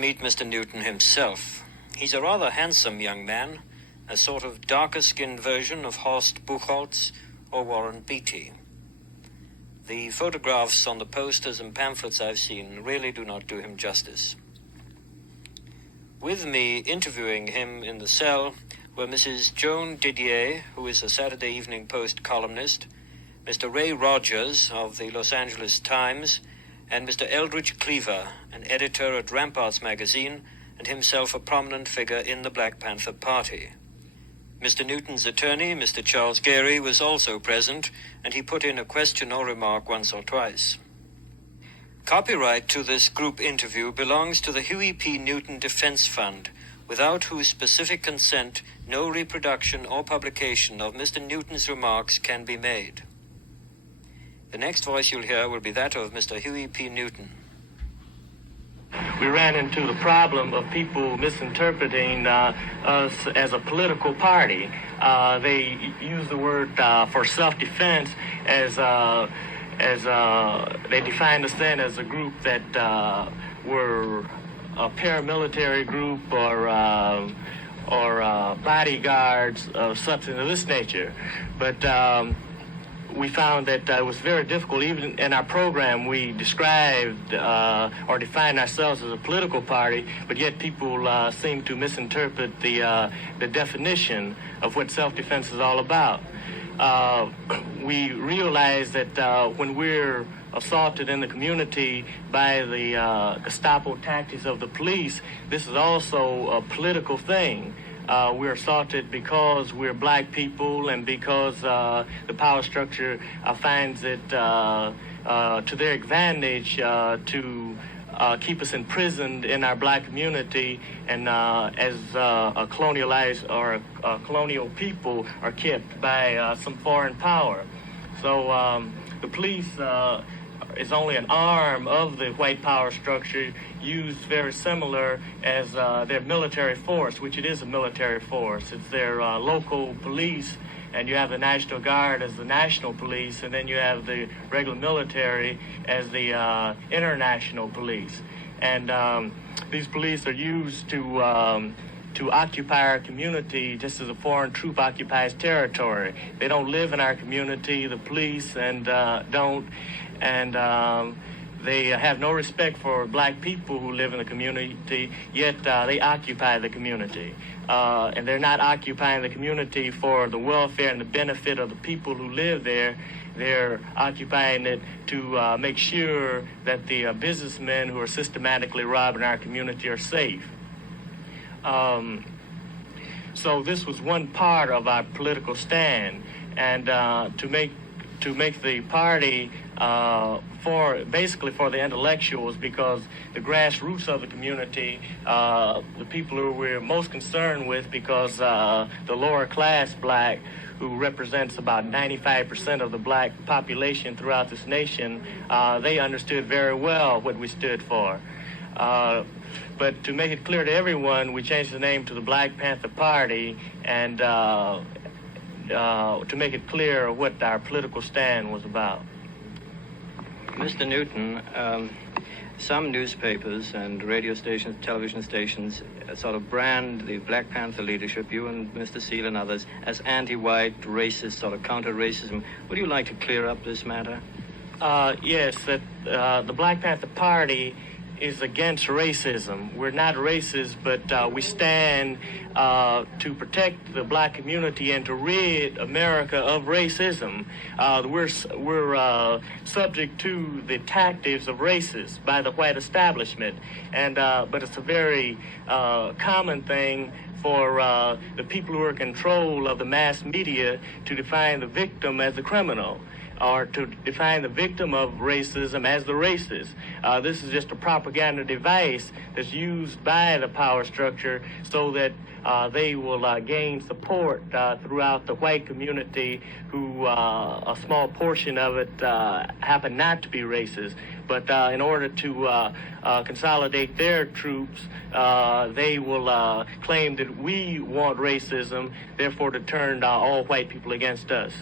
Meet Mr. Newton himself. He's a rather handsome young man, a sort of darker-skinned version of Horst Buchholz or Warren Beatty. The photographs on the posters and pamphlets I've seen really do not do him justice. With me interviewing him in the cell were Mrs. Joan Didier, who is a Saturday Evening Post columnist, Mr. Ray Rogers of the Los Angeles Times, and Mr. Eldridge Cleaver, an editor at Ramparts magazine, and himself a prominent figure in the Black Panther Party. Mr. Newton's attorney, Mr. Charles Gary, was also present, and he put in a question or remark once or twice. Copyright to this group interview belongs to the Huey P. Newton Defense Fund, without whose specific consent no reproduction or publication of Mr. Newton's remarks can be made. The next voice you'll hear will be that of Mr. Huey P. Newton. We ran into the problem of people misinterpreting us as a political party. They use the word for self-defense as they defined us then as a group that were a paramilitary group or bodyguards of something of this nature. But we found that it was very difficult. Even in our program, we described or defined ourselves as a political party, but yet people seem to misinterpret the definition of what self-defense is all about. We realize that when we're assaulted in the community by the Gestapo tactics of the police, this is also a political thing. We're assaulted because we're black people and because the power structure finds it to their advantage to keep us imprisoned in our black community, and as a colonialized or a colonial people are kept by some foreign power. So the police is only an arm of the white power structure, used very similar as their military force, which it is a military force. It's their local police, and you have the National Guard as the national police, and then you have the regular military as the international police. And these police are used to occupy our community just as a foreign troop occupies territory. They don't live in our community, the police, and they have no respect for black people who live in the community, yet they occupy the community. And they're not occupying the community for the welfare and the benefit of the people who live there. They're occupying it to make sure that the businessmen who are systematically robbing our community are safe. So this was one part of our political stand, and to make the party for the intellectuals, because the grassroots of the community, the people who we're most concerned with, because the lower class black, who represents about 95% of the black population throughout this nation, they understood very well what we stood for. But to make it clear to everyone, we changed the name to the Black Panther Party, and to make it clear what our political stand was about. Mr. Newton, some newspapers and radio stations, television stations, sort of brand the Black Panther leadership, you and Mr. Seal and others, as anti-white, racist, sort of counter-racism. Would you like to clear up this matter? Yes, that the Black Panther Party is against racism. We're not racist, but we stand to protect the black community and to rid America of racism. We're subject to the tactics of racists by the white establishment, and but it's a very common thing for the people who are in control of the mass media to define the victim as the criminal, or to define the victim of racism as the racist. This is just a propaganda device that's used by the power structure so that they will gain support throughout the white community, who a small portion of it happen not to be racist. But in order to consolidate their troops, they will claim that we want racism, therefore to turn all white people against us.